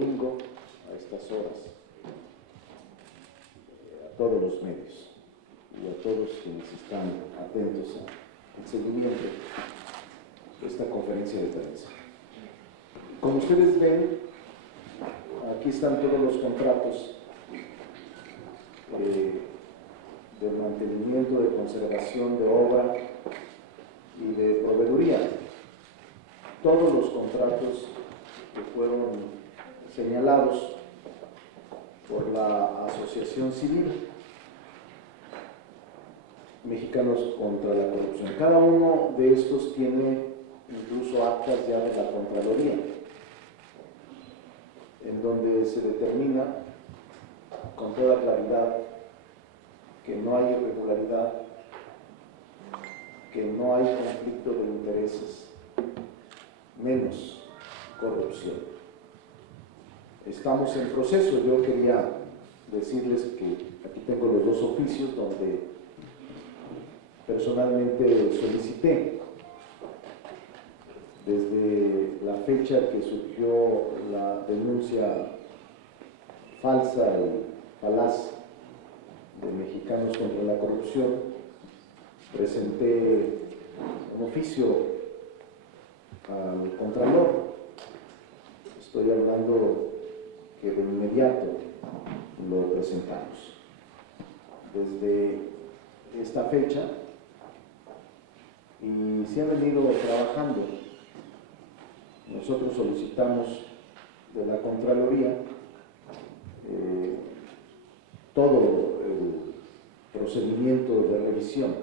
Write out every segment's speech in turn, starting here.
domingo a estas horas a todos los medios y a todos quienes están atentos al seguimiento de esta conferencia de prensa. Como ustedes ven, aquí están todos los contratos de mantenimiento, de conservación de obra y de proveeduría. Todos los contratos que fueron señalados por la Asociación Civil Mexicanos contra la Corrupción. Cada uno de estos tiene incluso actas ya de la Contraloría, en donde se determina con toda claridad que no hay irregularidad, que no hay conflicto de intereses, menos corrupción. Estamos en proceso. Yo quería decirles que aquí tengo los dos oficios donde personalmente solicité, desde la fecha que surgió la denuncia falsa y falaz de Mexicanos contra la Corrupción, presenté un oficio al Contralor. Estoy hablando que de inmediato lo presentamos. Desde esta fecha, y se ha venido trabajando. Nosotros solicitamos de la Contraloría todo el procedimiento de revisión.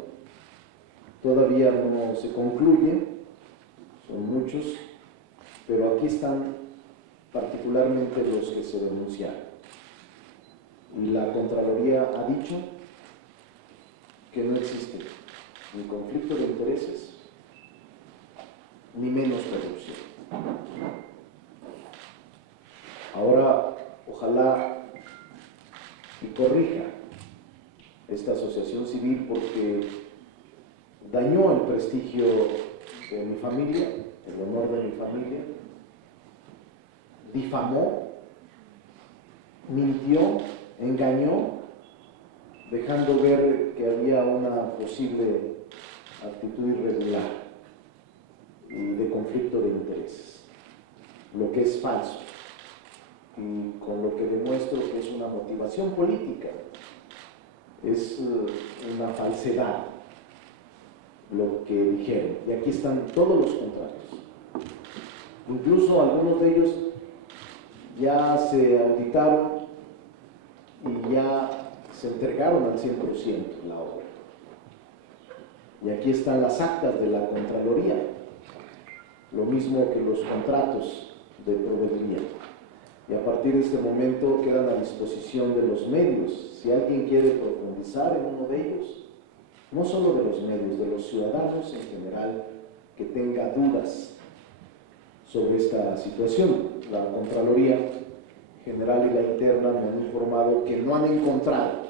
Todavía no se concluye, son muchos, pero aquí están particularmente los que se denunciaron. Y la Contraloría ha dicho que no existe ni conflicto de intereses, ni menos corrupción. Ahora, ojalá y corrija esta asociación civil, porque dañó el prestigio de mi familia, el honor de mi familia, difamó, mintió, engañó, dejando ver que había una posible actitud irregular y de conflicto de intereses, lo que es falso, y con lo que demuestro que es una motivación política, es una falsedad lo que dijeron. Y aquí están todos los contratos, incluso algunos de ellos ya se auditaron y ya se entregaron al 100% la obra. Y aquí están las actas de la Contraloría, lo mismo que los contratos de proveeduría. Y a partir de este momento quedan a disposición de los medios. Si alguien quiere profundizar en uno de ellos, no solo de los medios, de los ciudadanos en general, que tenga dudas sobre esta situación. La Contraloría General y la Interna me han informado que no han encontrado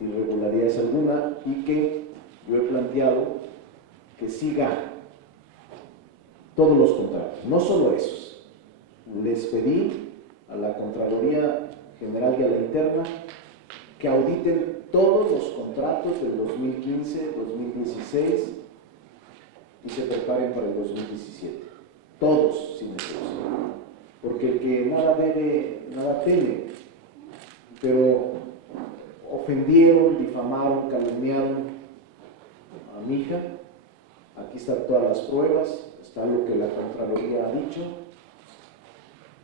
irregularidades alguna, y que yo he planteado que siga todos los contratos, no solo esos. Les pedí a la Contraloría General y a la Interna que auditen todos los contratos del 2015, 2016 y se preparen para el 2017. Todos, sin excepción. Porque el que nada debe, nada teme. Pero ofendieron, difamaron, calumniaron a mi hija. Aquí están todas las pruebas, está lo que la Contraloría ha dicho,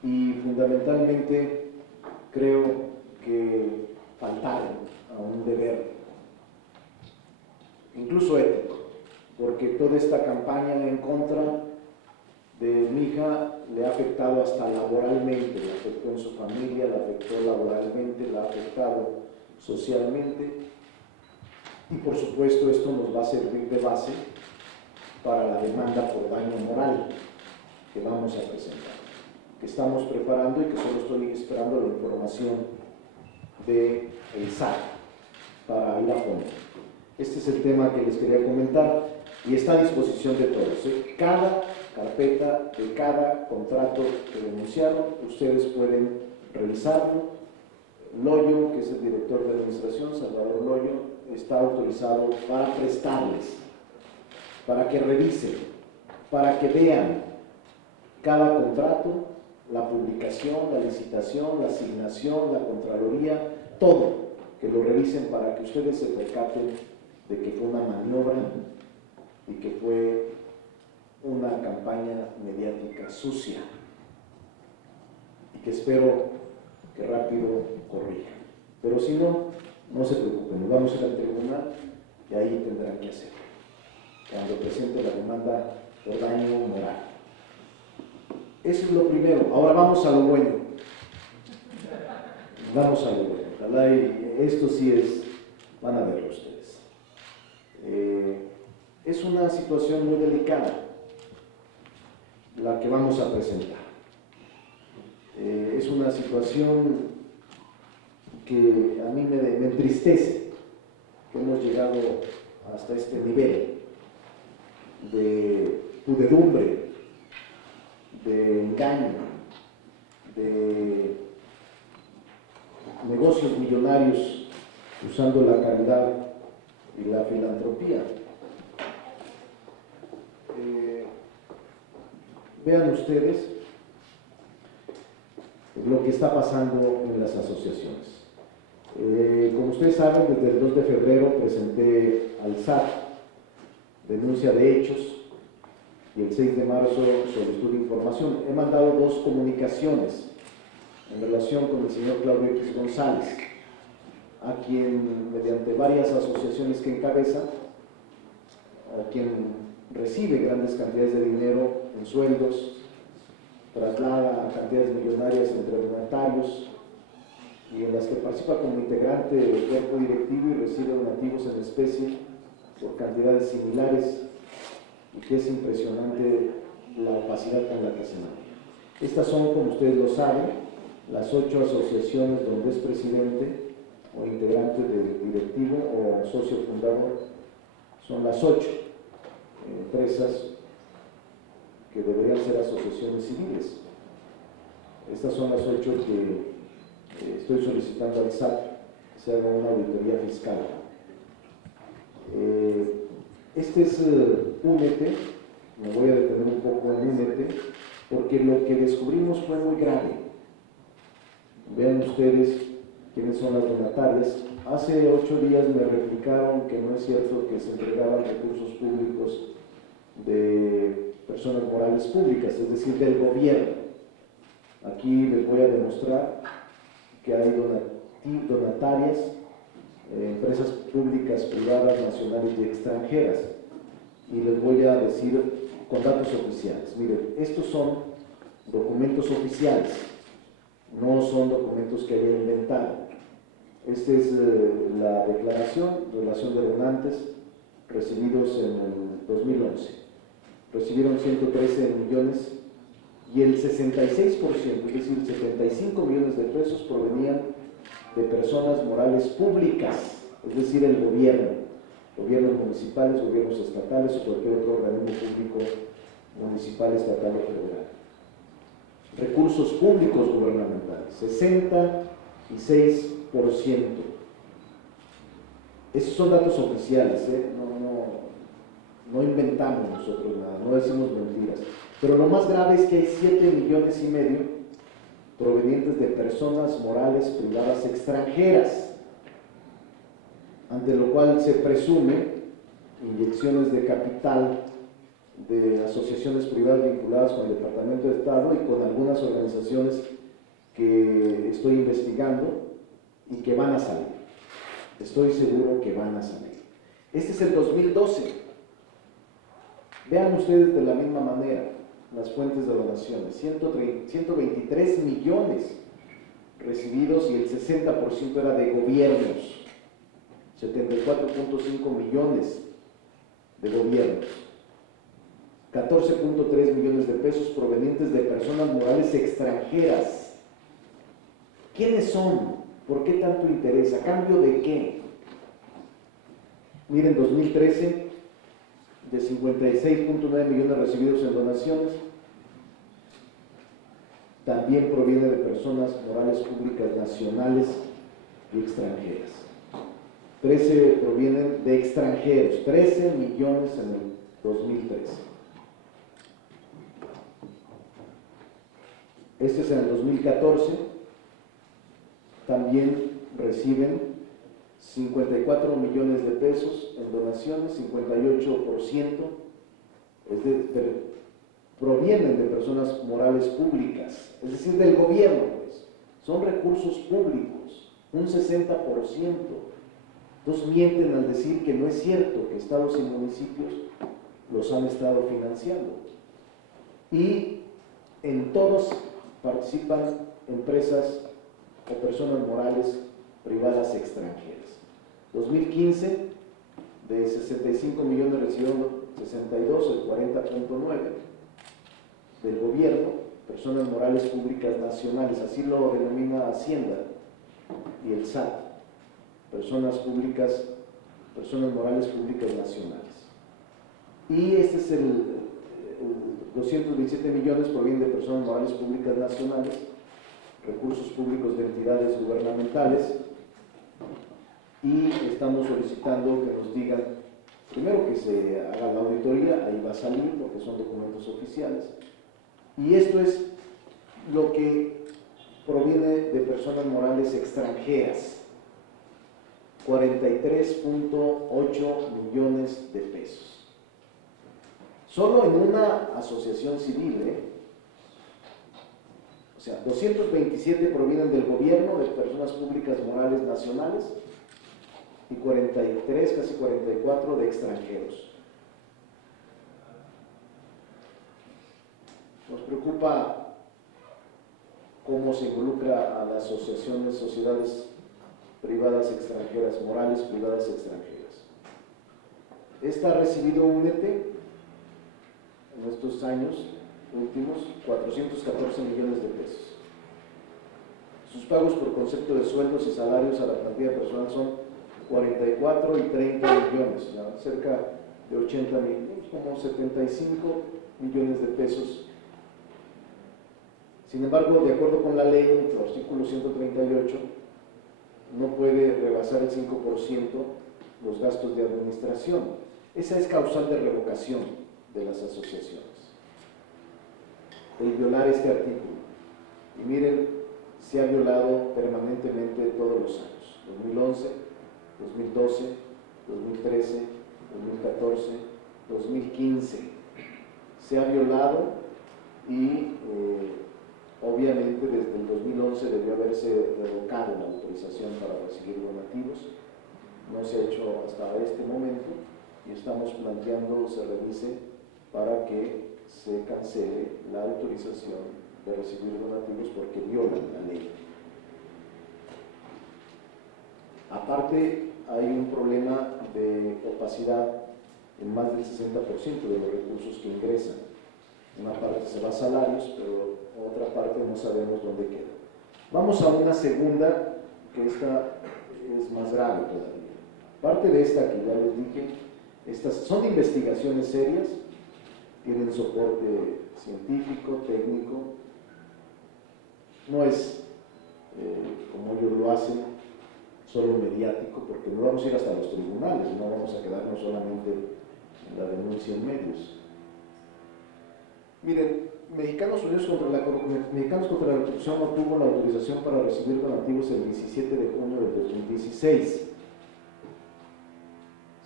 y fundamentalmente creo que faltaron a un deber, incluso ético, porque toda esta campaña en contra de mi hija le ha afectado hasta laboralmente, le afectó en su familia, le afectó laboralmente, le ha afectado socialmente, y por supuesto esto nos va a servir de base para la demanda por daño moral que vamos a presentar, que estamos preparando y que solo estoy esperando la información del SAT para ir a fondo. Este es el tema que les quería comentar y está a disposición de todos. Cada carpeta de cada contrato que denunciaron. Ustedes pueden revisarlo. Loyo, que es el director de administración, Salvador Loyo, está autorizado para prestarles, para que revisen, para que vean cada contrato, la publicación, la licitación, la asignación, la contraloría, todo, que lo revisen para que ustedes se percaten de que fue una maniobra y que fue una campaña mediática sucia, y que espero que rápido corrija. Pero si no, no se preocupen, nos vamos a ir al tribunal y ahí tendrán que hacerlo, cuando presente la demanda por daño moral. Eso es lo primero. Ahora vamos a lo bueno. Vamos a lo bueno. Ojalá y esto sí es, van a verlo ustedes. Es una situación muy delicada la que vamos a presentar. Es una situación que a mí me entristece, que hemos llegado hasta este nivel de pudredumbre, de engaño, de negocios millonarios usando la caridad y la filantropía. Vean ustedes lo que está pasando en las asociaciones. Como ustedes saben, desde el 2 de febrero presenté al SAT denuncia de hechos y el 6 de marzo solicitud de información. He mandado 2 comunicaciones en relación con el señor Claudio X González, a quien, mediante varias asociaciones que encabeza, a quien recibe grandes cantidades de dinero en sueldos, traslada cantidades millonarias entre donatarios y en las que participa como integrante del cuerpo directivo y recibe donativos en especie por cantidades similares, y que es impresionante la opacidad con la que se maneja. Estas son, como ustedes lo saben, las 8 asociaciones donde es presidente o integrante del directivo o socio fundador. Son las 8 empresas que deberían ser asociaciones civiles. Estas son las 8 que estoy solicitando al SAT que se haga una auditoría fiscal. Este es Únete, me voy a detener un poco en Únete, porque lo que descubrimos fue muy grave. Vean ustedes quiénes son las donatarias. Hace 8 días me replicaron que no es cierto que se entregaban recursos públicos de personas morales públicas, es decir, del gobierno. Aquí les voy a demostrar que hay donatarias, empresas públicas, privadas, nacionales y extranjeras. Y les voy a decir con datos oficiales. Miren, estos son documentos oficiales, no son documentos que haya inventado. Esta es la declaración, relación de donantes recibidos en el 2011. Recibieron 113 millones y el 66%, es decir, 75 millones de pesos provenían de personas morales públicas, es decir, el gobierno, gobiernos municipales, gobiernos estatales o cualquier otro organismo público municipal, estatal o federal. Recursos públicos gubernamentales, 66%. Esos son datos oficiales, no inventamos nosotros nada, no decimos mentiras. Pero lo más grave es que hay 7,5 millones provenientes de personas morales privadas extranjeras, ante lo cual se presume inyecciones de capital de asociaciones privadas vinculadas con el Departamento de Estado y con algunas organizaciones que estoy investigando y que van a salir. Estoy seguro que van a salir. Este es el 2012. Vean ustedes de la misma manera las fuentes de donaciones, 123 millones recibidos y el 60% era de gobiernos, 74.5 millones de gobiernos, 14.3 millones de pesos provenientes de personas morales extranjeras. ¿Quiénes son? ¿Por qué tanto interés? ¿A cambio de qué? Miren, 2013, de 56.9 millones recibidos en donaciones también proviene de personas morales públicas nacionales y extranjeras. 13 provienen de extranjeros, 13 millones en el 2013. Este es en el 2014, también reciben 54 millones de pesos en donaciones, 58% provienen de personas morales públicas, es decir, del gobierno, pues. Son recursos públicos, un 60%. Entonces mienten al decir que no es cierto, que estados y municipios los han estado financiando. Y en todos participan empresas o personas morales privadas extranjeras. 2015, de 65 millones recibieron 62, el 40.9 del gobierno, personas morales públicas nacionales, así lo denomina Hacienda y el SAT, personas morales públicas nacionales. Y este es el 227 millones provienen de personas morales públicas nacionales, recursos públicos de entidades gubernamentales, y estamos solicitando que nos digan, primero que se haga la auditoría, ahí va a salir porque son documentos oficiales, y esto es lo que proviene de personas morales extranjeras, 43.8 millones de pesos. Solo en una asociación civil, o sea, 227 provienen del gobierno, de personas públicas morales nacionales, y 43, casi 44 de extranjeros. Nos preocupa cómo se involucra a las asociaciones, sociedades privadas extranjeras, morales privadas extranjeras. Esta ha recibido UNETE en estos años últimos 414 millones de pesos. Sus pagos por concepto de sueldos y salarios a la plantilla personal son 44 y 30 millones, ¿no? Cerca de 80 millones, como 75 millones de pesos. Sin embargo, de acuerdo con la ley, el artículo 138, no puede rebasar el 5% los gastos de administración. Esa es causal de revocación de las asociaciones, el violar este artículo. Y miren, se ha violado permanentemente todos los años, 2011, 2012, 2013, 2014, 2015. Se ha violado y obviamente desde el 2011 debió haberse revocado la autorización para recibir donativos. No se ha hecho hasta este momento y estamos planteando se revise para que se cancele la autorización de recibir donativos porque violan la ley. Aparte, hay un problema de opacidad en más del 60% de los recursos que ingresan. Una parte se va a salarios, pero otra parte no sabemos dónde queda. Vamos a una segunda, que esta es más grave todavía. Parte de esta que ya les dije, estas son investigaciones serias, tienen soporte científico, técnico, no es como ellos lo hacen, solo mediático, porque no vamos a ir hasta los tribunales, no vamos a quedarnos solamente en la denuncia en medios. Miren, Mexicanos contra la Corrupción obtuvo la autorización para recibir donativos el 17 de junio del 2016.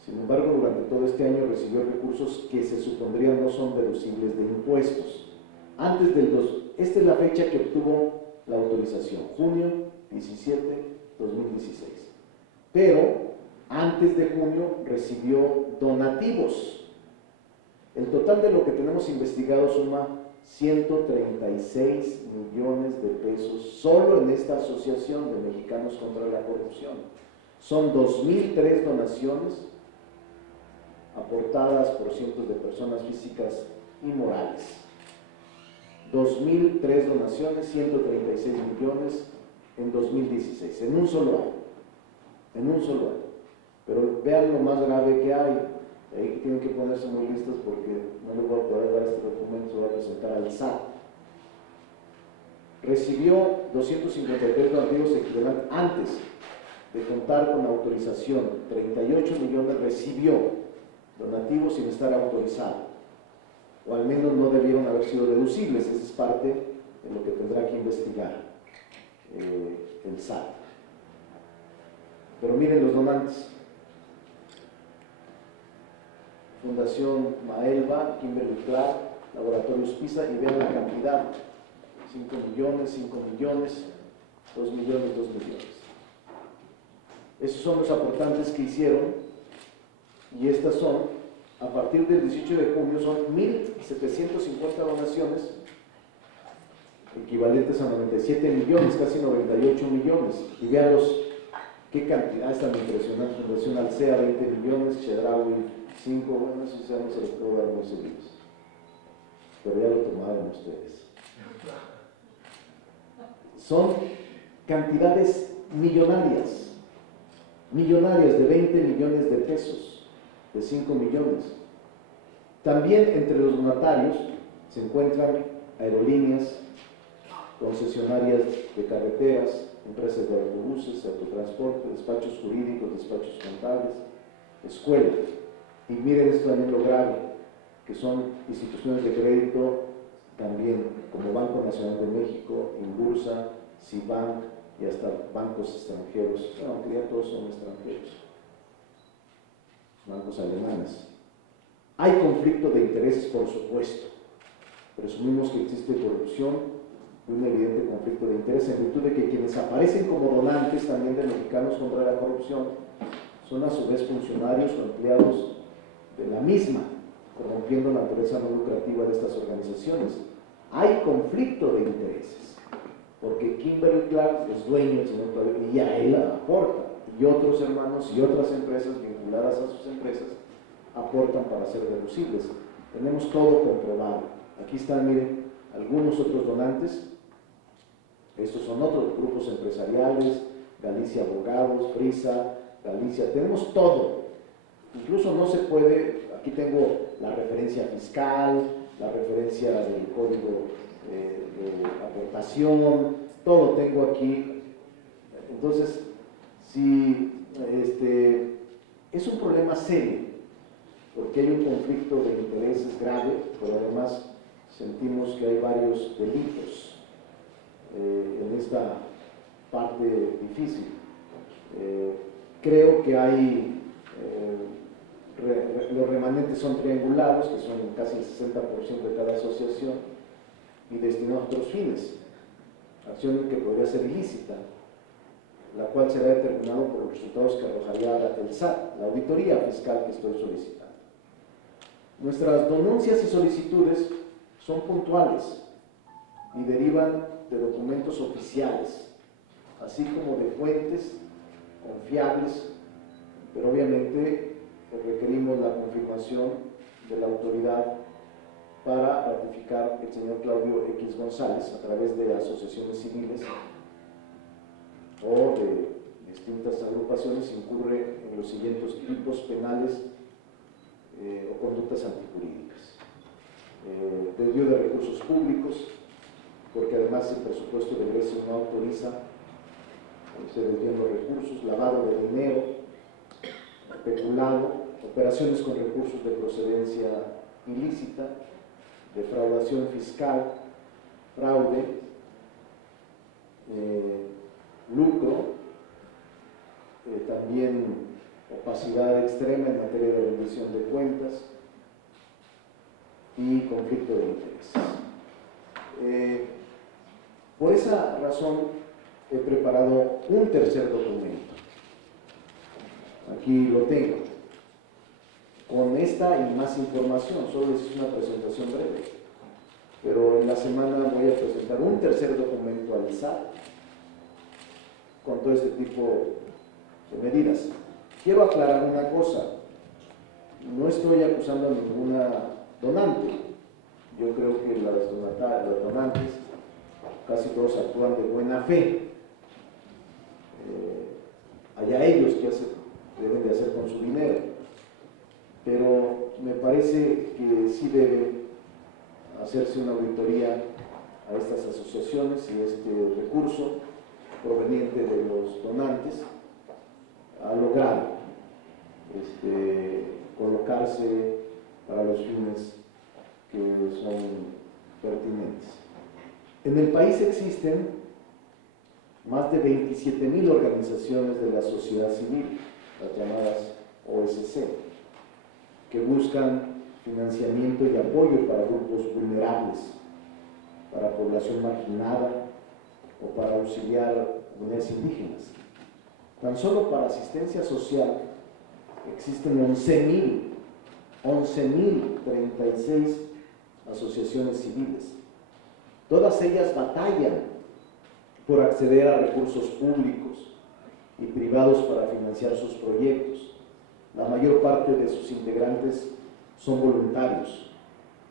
Sin embargo, durante todo este año recibió recursos que se supondrían no son deducibles de impuestos. Esta es la fecha que obtuvo la autorización, junio 17, 2016. Pero antes de junio recibió donativos. El total de lo que tenemos investigado suma 136 millones de pesos solo en esta asociación de Mexicanos contra la Corrupción. Son 2003 donaciones aportadas por cientos de personas físicas y morales. 2003 donaciones, 136 millones en 2016, en un solo año. Pero vean lo más grave que hay. Ahí tienen que ponerse muy listos porque no les voy a poder dar este documento, se va a presentar al SAT. Recibió 253 donativos equivalentes antes de contar con autorización. 38 millones recibió donativos sin estar autorizado, o al menos no debieron haber sido deducibles. Esa es parte de lo que tendrá que investigar el SAT. Pero miren los donantes: Fundación Maelba, Kimberly Clark, Laboratorios PISA, y vean la cantidad: 5 millones, 5 millones, 2 millones, 2 millones. Esos son los aportantes que hicieron, y estas son, a partir del 18 de junio, son 1.750 donaciones, equivalentes a 97 millones, casi 98 millones. Y vean qué cantidad es tan impresionante. Fundación Alsea, 20 millones, Chedraui, 5, bueno, eso ya no se los puedo dar muy seguidos, pero ya lo tomaron ustedes. Son cantidades millonarias de 20 millones de pesos, de 5 millones. También entre los donatarios se encuentran aerolíneas, concesionarias de carreteras, empresas de autobuses, autotransporte, despachos jurídicos, despachos contables, escuelas. Y miren esto también lo grave, que son instituciones de crédito también, como Banco Nacional de México, Inbursa, Cibank y hasta bancos extranjeros, bueno, aunque ya todos son extranjeros, bancos alemanes. Hay conflicto de intereses, por supuesto. Presumimos que existe corrupción y un evidente conflicto de interés, en virtud de que quienes aparecen como donantes también de Mexicanos contra la Corrupción son a su vez funcionarios o empleados de la misma, corrompiendo la naturaleza no lucrativa de estas organizaciones. Hay conflicto de intereses, porque Kimberly Clark es dueño del señor Claudio y a él aporta, y otros hermanos y otras empresas vinculadas a sus empresas aportan para ser deducibles. Tenemos todo comprobado. Aquí están, miren, algunos otros donantes. Estos son otros grupos empresariales: Galicia Abogados, Frisa, Galicia, tenemos todo. Incluso no se puede, aquí tengo la referencia fiscal, la referencia del código de aportación, todo tengo aquí. Entonces, si es un problema serio, porque hay un conflicto de intereses grave, pero además sentimos que hay varios delitos en esta parte difícil. Creo que hay, los remanentes son triangulados, que son casi el 60% de cada asociación, y destinados a otros fines, acción que podría ser ilícita, la cual será determinado por los resultados que arrojaría el SAT, la auditoría fiscal que estoy solicitando. Nuestras denuncias y solicitudes son puntuales y derivan de documentos oficiales, así como de fuentes confiables, pero obviamente requerimos la confirmación de la autoridad para ratificar el señor Claudio X González a través de asociaciones civiles o de distintas agrupaciones. Incurre en los siguientes tipos penales o conductas antijurídicas: desvío de recursos públicos, porque además el presupuesto del egreso no autoriza, se desvían los recursos; lavado de dinero, peculado, operaciones con recursos de procedencia ilícita, defraudación fiscal, fraude, lucro, también opacidad extrema en materia de rendición de cuentas y conflicto de intereses. Por esa razón he preparado un tercer documento. Aquí lo tengo, con esta y más información. Solo es una presentación breve, pero en la semana voy a presentar un tercer documento al SAT con todo este tipo de medidas. Quiero aclarar una cosa: no estoy acusando a ninguna donante. Yo creo que los donantes, casi todos actúan de buena fe. Allá ellos qué deben de hacer con su dinero. pero me parece que sí debe hacerse una auditoría a estas asociaciones y este recurso proveniente de los donantes ha logrado colocarse para los fines que son pertinentes. En el país existen más de 27,000 organizaciones de la sociedad civil, las llamadas OSC, que buscan financiamiento y apoyo para grupos vulnerables, para población marginada o para auxiliar comunidades indígenas. Tan solo para asistencia social existen 11,036 asociaciones civiles. Todas ellas batallan por acceder a recursos públicos y privados para financiar sus proyectos. La mayor parte de sus integrantes son voluntarios,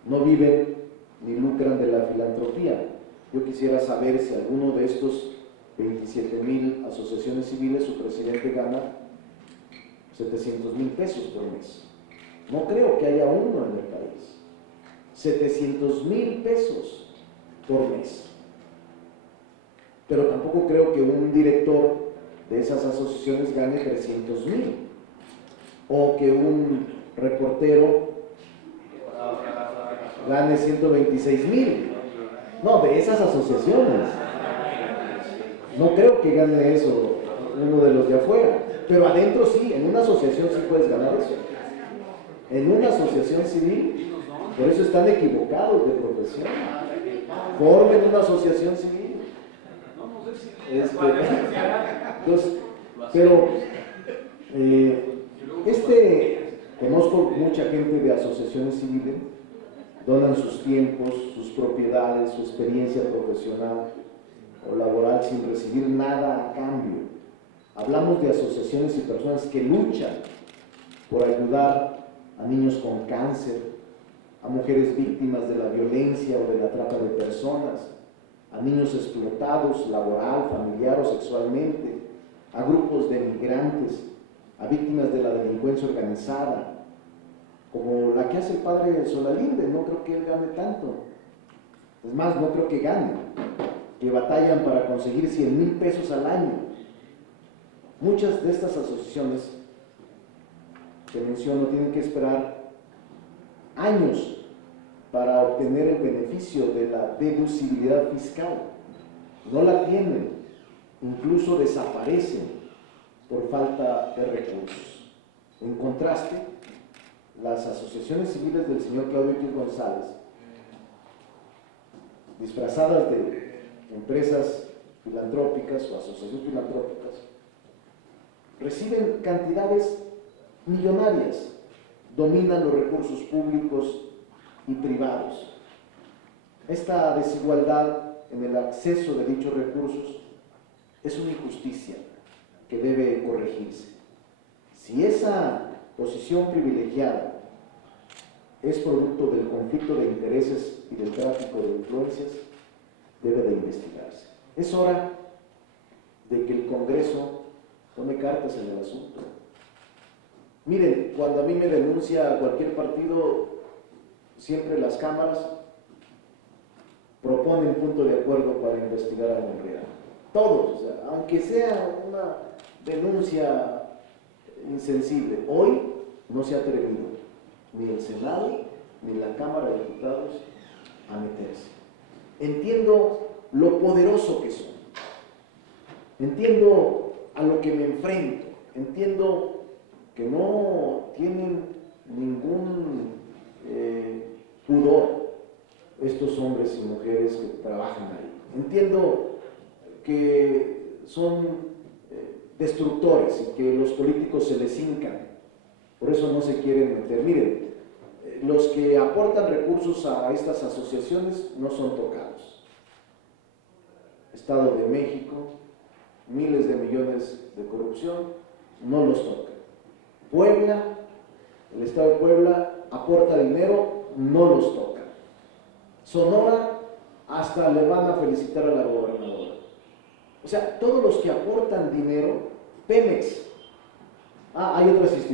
no viven ni lucran de la filantropía. Yo quisiera saber si alguno de estos 27,000 asociaciones civiles, su presidente gana 700,000 pesos por mes. No creo que haya uno en el país. 700,000 pesos por mes. Pero tampoco creo que un director de esas asociaciones gane 300,000, o que un reportero gane 126,000. No, de esas asociaciones. No creo que gane eso uno de los de afuera, pero adentro sí, en una asociación sí puedes ganar eso. En una asociación civil, por eso están equivocados de profesión. Formen una asociación civil. Entonces, pero conozco mucha gente de asociaciones civiles, donan sus tiempos, sus propiedades, su experiencia profesional o laboral sin recibir nada a cambio. Hablamos de asociaciones y personas que luchan por ayudar a niños con cáncer, a mujeres víctimas de la violencia o de la trata de personas, a niños explotados laboral, familiar o sexualmente, a grupos de migrantes, a víctimas de la delincuencia organizada, como la que hace el padre Solalinde. No creo que él gane tanto, es más, no creo que gane, que batallan para conseguir 100,000 pesos al año. Muchas de estas asociaciones que menciono tienen que esperar años para obtener el beneficio de la deducibilidad fiscal. No la tienen, incluso desaparecen por falta de recursos. En contraste, las asociaciones civiles del señor Claudio X González, disfrazadas de empresas filantrópicas o asociaciones filantrópicas, reciben cantidades millonarias, dominan los recursos públicos y privados. Esta desigualdad en el acceso de dichos recursos es una injusticia que debe corregirse. Si esa posición privilegiada es producto del conflicto de intereses y del tráfico de influencias, debe de investigarse. Es hora de que el Congreso tome cartas en el asunto. Miren, cuando a mí me denuncia cualquier partido, siempre las cámaras proponen punto de acuerdo para investigar a Monreal. Todos, o sea, aunque sea una denuncia insensible, hoy no se ha atrevido ni el Senado ni la Cámara de Diputados a meterse. Entiendo lo poderoso que son, entiendo a lo que me enfrento, entiendo que no tienen ningún pudor estos hombres y mujeres que trabajan ahí. Entiendo que son destructores y que los políticos se les hincan, por eso no se quieren meter. Miren, los que aportan recursos a estas asociaciones no son tocados. Estado de México, miles de millones de corrupción, no los tocan. Puebla, el Estado de Puebla aporta dinero, no los toca. Sonora, hasta le van a felicitar a la gobernadora. O sea, todos los que aportan dinero, Pemex, hay otras instituciones.